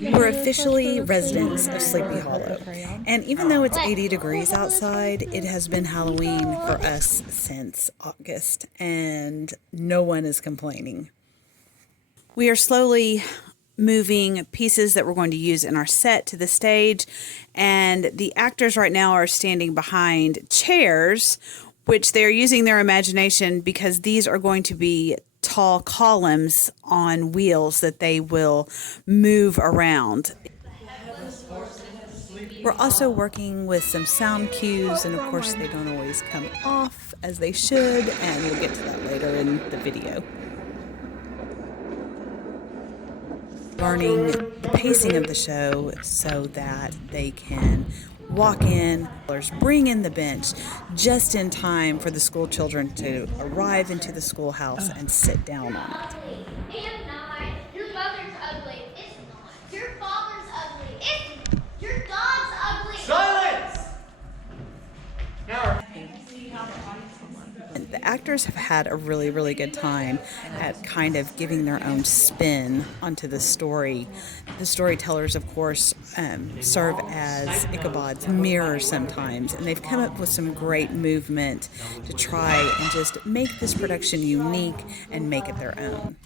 We're officially residents of Sleepy Hollow, and even though it's 80 degrees outside, it has been Halloween for us since August, and no one is complaining. We are slowly moving pieces that we're going to use in our set to the stage, and the actors right now are standing behind chairs, which they're using their imagination because these are going to be tall columns on wheels that they will move around. We're also working with some sound cues, and of course they don't always come off as they should, and we'll get to that later in the video. Learning the pacing of the show so that they can walk in, bring in the bench just in time for the school children to arrive into the schoolhouse and sit down on it. Your mother's ugly. It's not. Your father's ugly. It's not. Your dog's ugly. Silence! Now the actors have had a really, really good time at kind of giving their own spin onto the story. The storytellers, of course, serve as Icabod's mirror sometimes, and they've come up with some great movement to try and just make this production unique and make it their own.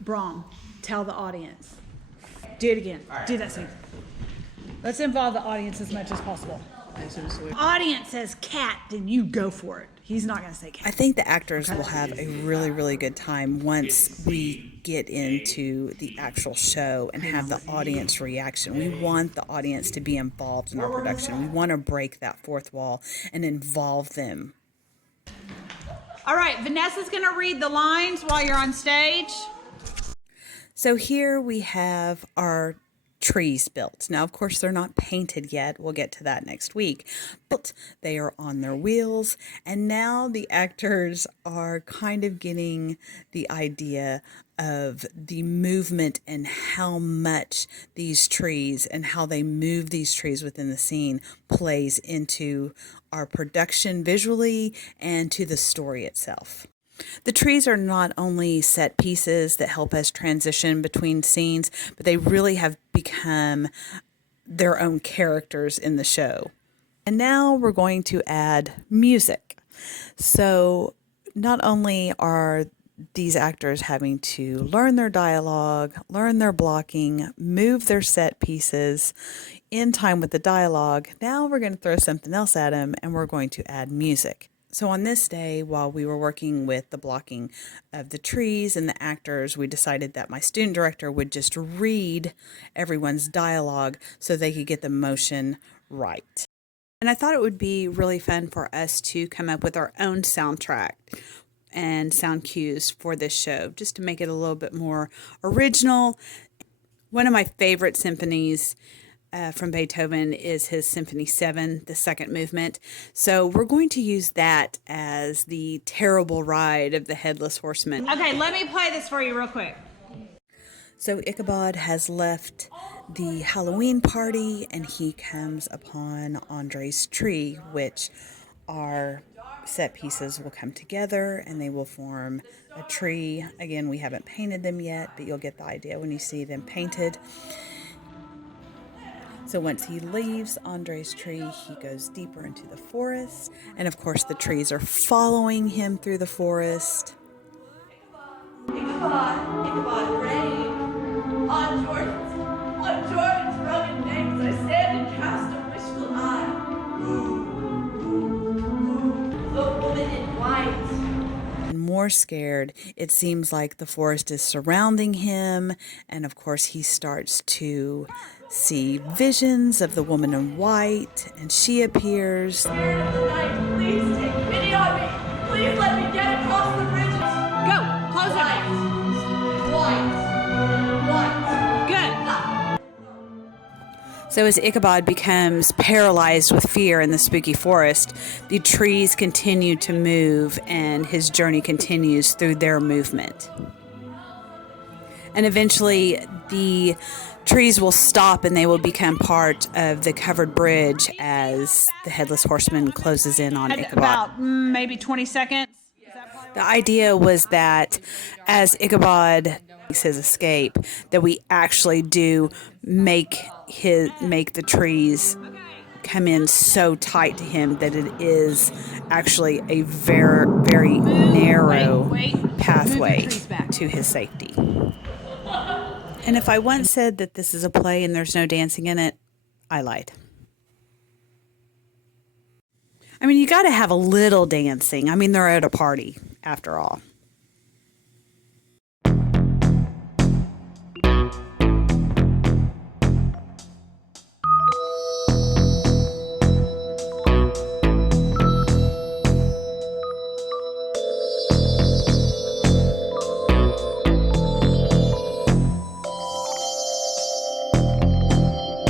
Brahm, tell the audience. Do it again. Do that scene. Let's involve the audience as much as possible. Audience says cat, then you go for it. He's not going to say cat. I think the actors will have a really, really good time once we get into the actual show and have the audience reaction. We want the audience to be involved in our production. We want to break that fourth wall and involve them. All right, Vanessa's going to read the lines while you're on stage. So here we have our trees built. Now, of course, they're not painted yet. We'll get to that next week. But they are on their wheels, and now the actors are kind of getting the idea of the movement and how much these trees and how they move these trees within the scene plays into our production visually and to the story itself. The trees are not only set pieces that help us transition between scenes, but they really have become their own characters in the show. And now we're going to add music. So not only are these actors having to learn their dialogue, learn their blocking, move their set pieces in time with the dialogue, now we're going to throw something else at them, and we're going to add music. So on this day, while we were working with the blocking of the trees and the actors, we decided that my student director would just read everyone's dialogue so they could get the motion right. And I thought it would be really fun for us to come up with our own soundtrack and sound cues for this show, just to make it a little bit more original. One of my favorite symphonies from Beethoven is his Symphony 7, the second movement. So we're going to use that as the terrible ride of the Headless Horseman. Okay, let me play this for you real quick. So Icabod has left the Halloween party, and he comes upon Andre's tree, which our set pieces will come together and they will form a tree. Again, we haven't painted them yet, but you'll get the idea when you see them painted. So once he leaves Andre's tree, he goes deeper into the forest. And of course, the trees are following him through the forest. Icabod, rain. On Jordan's rugged names, I stand and cast a wishful eye. The woman in white. And more scared, it seems like the forest is surrounding him. And of course, he starts to see visions of the woman in white, and she appears. Spirit of the night, please take pity on me. Please let me get across the bridges. Go, close it. White. Good. So as Icabod becomes paralyzed with fear in the spooky forest, the trees continue to move, and his journey continues through their movement. And eventually, the trees will stop and they will become part of the covered bridge as the Headless Horseman closes in on Icabod. About maybe 20 seconds. The idea was that as Icabod makes his escape, that we actually do make the trees come in so tight to him that it is actually a very, very narrow pathway to his safety. And if I once said that this is a play and there's no dancing in it, I lied. I mean, you got to have a little dancing. I mean, they're at a party, after all.